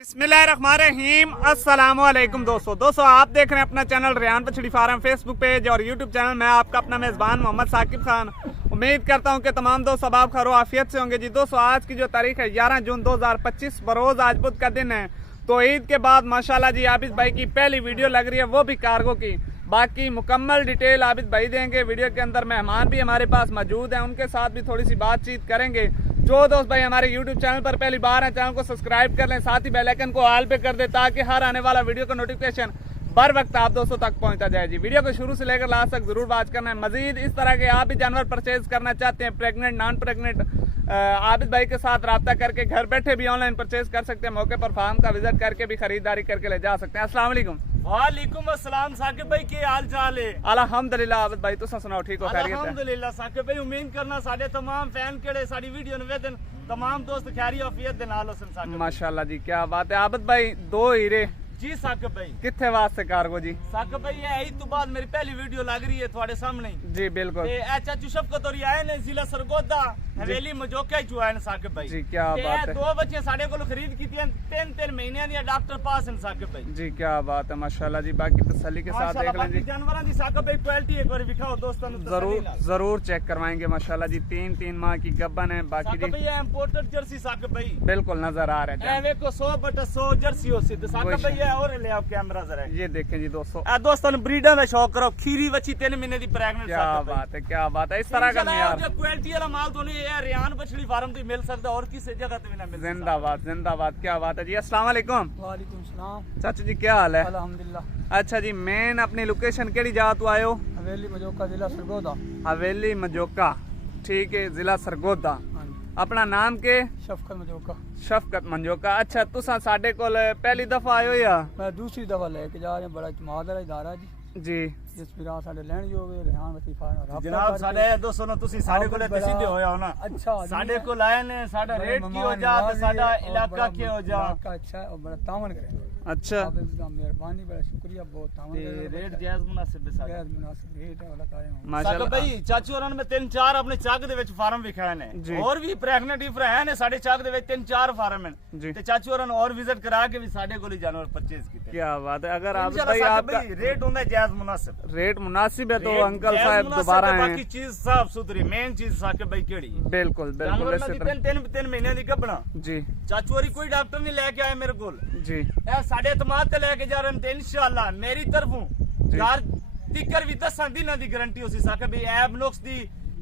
बिस्मिल्लाहिर्रहमानिर्रहीम अस्सलामुअलैकुम दोस्तों आप देख रहे हैं अपना चैनल रेहान बछड़ी फार्म फेसबुक पेज और यूट्यूब चैनल। मैं आपका अपना मेज़बान मोहम्मद साकिब खान। उम्मीद करता हूं कि तमाम दोस्त अब आप खैर आफियत से होंगे जी। दोस्तों आज की जो तारीख है 11 जून 2025 बरोज़ आज बुध का दिन है। तो ईद के बाद माशाल्लाह जी आबिद भाई की पहली वीडियो लग रही है, वो भी कार्गो की। बाकी मुकम्मल डिटेल आबिद भाई देंगे। वीडियो के अंदर मेहमान भी हमारे पास मौजूद हैं, उनके साथ भी थोड़ी सी बातचीत करेंगे। जो दोस्त भाई हमारे YouTube चैनल पर पहली बार हैं, चैनल को सब्सक्राइब कर लें, साथ ही बेल आइकन को ऑल पे कर दें ताकि हर आने वाला वीडियो का नोटिफिकेशन बर वक्त आप दोस्तों तक पहुंचता जाए जी। वीडियो को शुरू से लेकर लास्ट तक जरूर वॉच करना है। मजीद इस तरह के आप भी जानवर परचेज करना चाहते हैं, प्रेग्नेंट नॉन प्रेग्नेंट, आबिद भाई के साथ रब्ता करके घर बैठे भी ऑनलाइन परचेज कर सकते हैं। मौके पर फार्म का विजिट करके भी खरीदारी करके ले जा सकते हैं। अस्सलाम वालेकुम। वालेकुम अस्सलाम साकिब भाई, की हाल चाल है? अल्हम्दुलिल्लाह आबिद भाई, तुम सुनाओ ठीक हो? खैरियत है? अल्हम्दुलिल्लाह साकिब भाई, उम्मीद करना साडे तमाम फैन केड़े साडी वीडियो नु वेदन तमाम दोस्त खैरी आफियत दे नाल होसन साकिब। माशाल्लाह जी क्या बात है। आबिद भाई दो हीरे जी साकिब भाई, कितने वास्ते कार्गो जी? साकिब भाई ये ईद तो बाद मेरी पहली वीडियो लग रही है थोड़े सामने जी बिल्कुल। ते ए चाचू शफकत और आए ने जिला सरगोदा हवेली मजोका चु आए ने साकिब भाई जी क्या बात है। दो बच्चे साडे कोल खरीद कीतियां 3-3 महीने दी डॉक्टर पास हैं साकिब भाई जी क्या बात है। माशाल्लाह जी बाकी तसल्ली के साथ देख लें जी। जानवरां दी साकिब भाई क्वालिटी एक बार दिखाओ दोस्तों नु। जरूर चेक करवाएंगे। माशाल्लाह जी 3 माह की गब्बन है। बाकी साकिब भाई इंपोर्टेड जर्सी साकिब भाई बिल्कुल नजर आ रहा है। ए देखो 100/100 जर्सी हो सी साकिब भाई है। और ले आप कैमरा जरा ये देखें जी दोस्तों, आ दोस्तों ब्रीडर में शौक करो। खीरी बच्ची 3 महीने दी प्रेग्नेंट। क्या बात है, क्या बात है। इस तरह का यार क्वालिटी वाला माल तो नहीं है, रेहान बछड़ी फार्म तो मिल सकता और किसी जगह तो भी ना मिल। जिंदाबाद जिंदाबाद, क्या बात है जी। अस्सलाम वालेकुम। वालेकुम सलाम। चाचा जी क्या हाल है? अल्हम्दुलिल्लाह। अच्छा जी मेन अपनी लोकेशन केड़ी जगह तो आयो? हवेली मजोका जिला सरगोदा। हवेली मजोका, ठीक है, जिला सरगोदा। अपना नाम के? शफकत मजोका। शफकत मंजोका। अच्छा तुसा साडे कोल पहली दफा आयो या? मैं दूसरी दफा लेके जा रहा हूं। बड़ा इतमाद वाला इदारा जी जी जिस विरासत साडे लैण जो रेहान बछड़ी फार्म जनाब साडे दोस्तों ने तुसी साडे कोले ते सीधे होया हो ना। अच्छा साडे को लाए ने साडा रेट की हो जा ते साडा इलाका के हो जा। इलाका अच्छा है और बड़ा तावन करे। अच्छा आप इसका मेहरबानी, बड़ा शुक्रिया, बहुत तावन करे। रेट जायज मुनासिब है साडा। गैर मुनासिब रेट है वाला कायम। माशाल्लाह साकिब भाई चाचू होरां में 3-4 अपने चाक दे विच फार्म विखाए ने और भी प्रेग्नेंट इफरा है ने साडे चाक दे विच 3-4 फार्म हैं जी। ते चाचू होरां और विजिट करा के भी साडे कोल जानवर परचेज कीते। क्या बात है। अगर आप इंशाल्लाह भाई साकिब आपका भाई रेट होंदा जायज मुनासिब। रेट मुनासिब है तो रेट अंकल जायज साहब मुनासिब दोबारा है, हैं। बाकी चीज साफ सुथरी मेन चीज साकिब भाई केड़ी बिल्कुल बिल्कुल जानवर इसी में तरह 3 महीने दी गबना। जी चाचू होरी कोई डॉक्टर नहीं लेके आए मेरे कोल, जी ए साडे इतमाद ते लेके जा रहे हैं इंशाल्लाह मेरी तरफों यार तिकर भी 10 दिनां दी गारंटी होसी साकिब भाई। ऐब नुक्स दी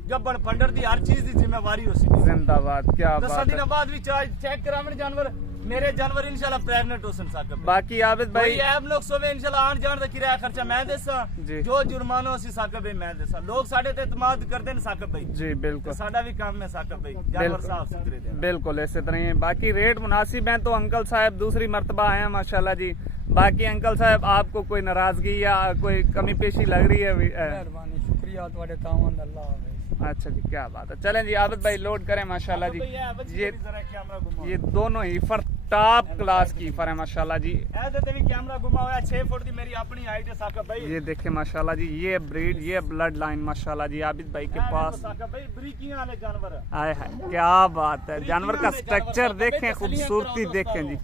गब्बन फंडर दी हर चीज दी जिम्मेवारी होसी। जिंदाबाद, क्या 10 बात है। दिनों बाद भी चेक करावन जानवर मेरे जानवर इंशाल्लाह प्रेग्नेंट होसन साकिब भाई। बाकी आबिद भाई भाई ऐब लोग सोवे इंशाल्लाह आन जान दा किराया खर्चा मैं देसा, जी। जो जुर्माना होसी साकिब भाई मैं देसा। लोग साडे ते इतमाद करदे ने साकिब भाई जी बिल्कुल। ते साडा भी काम है साकिब भाई जानवर साफ सुथरे देना। बिल्कुल इसी तरह ही। बाकी रेट मुनासिब है तो अंकल साहब दूसरी मर्तबा आए हैं माशाल्लाह जी। बाकी अंकल साहब आपको कोई नाराजगी या कोई कमी पेशी लग रही है? मेहरबानी, शुक्रिया तुम्हारे तावन। अल्लाह हाफिज। अच्छा जी क्या बात है। चलें जी आबिद भाई लोड करें। माशाल्लाह जी ये दोनों ही फर टॉप क्लास की फर है माशाल्लाह जी। ऐसे ते भी कैमरा घुमा हुआ है 6 फुट दी मेरी अपनी हाइट है साकिब भाई। ये देखें माशाल्लाह जी, ये ब्रीड, ये ब्लड लाइन माशाल्लाह जी आबिद भाई के पास। साकिब भाई ब्रीकियां वाले जानवर है। आए है क्या बात है। जानवर का स्ट्रक्चर देखें, खूबसूरती देखें जी।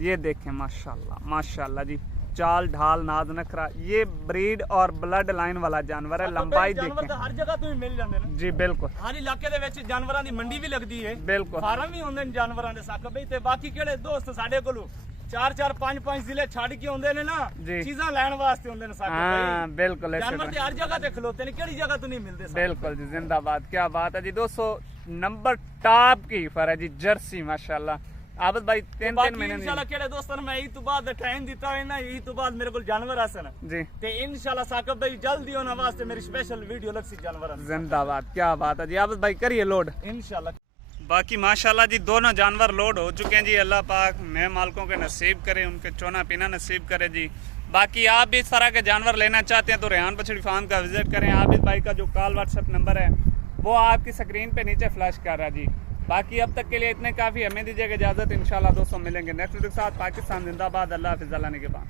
ये देखें माशाल्लाह माशाल्लाह जी, चाल ढाल नाज नखरा। ये ब्रीड और ब्लड लाइन वाला जानवर है। लंबाई जानवर देखें तो हर जगह तो मिल जाते हैं जी बिल्कुल। हर इलाके दे विच जानवरां दी मंडी भी लगदी है, बिल्कुल फार्म भी होंदे ने जानवरां दे साकिब भाई। ते बाकी केड़े दोस्त साडे कोलों 4-4 5-5 जिले छड़ के होंदे ने ना जी। चीज़ां लैण वास्ते होंदे ने साकिब भाई। हाँ बिल्कुल ऐसे जानवर ते हर जगह ते खलोते ने, केड़ी जगह तो नहीं मिलदे साकिब। बिल्कुल जी जिंदाबाद, क्या बात है जी। दोस्तों नंबर टॉप की फर है जी जर्सी माशाल्लाह। आबिद भाई 3 महीने इंशाल्लाह केड़े दोस्तों ने मैं ईद तो बाद टाइम दिता है ना, ईद तो बाद मेरे कोल जानवर आसन जी ते इंशाल्लाह साकिब भाई जल्दी होना वास्ते मेरी स्पेशल वीडियो लगसी जानवर जिंदाबाद, क्या बात है जी। आबिद भाई करिए लोड इंशाल्लाह। बाकी माशाल्लाह जी दोनों जानवर लोड हो चुके हैं जी। अल्लाह पाक नए मालकों के नसीब करे, उनके चोना पीना नसीब करे जी। बाकी आप भी इस तरह के जानवर लेना चाहते हैं तो रेहान बछड़ी फार्म का विजिट करें। आबिद भाई का जो कॉल व्हाट्सएप नंबर है वो आपकी स्क्रीन पे नीचे फ्लैश कर रहा है जी। बाकी अब तक के लिए इतने काफ़ी, हमें दीजिएगा इजाज़त। इंशाल्लाह दोस्तों मिलेंगे नेक्स्ट वीडियो के साथ। पाकिस्तान जिंदाबाद। अल्लाह हाफिज़। अल्लाह ने के बाद।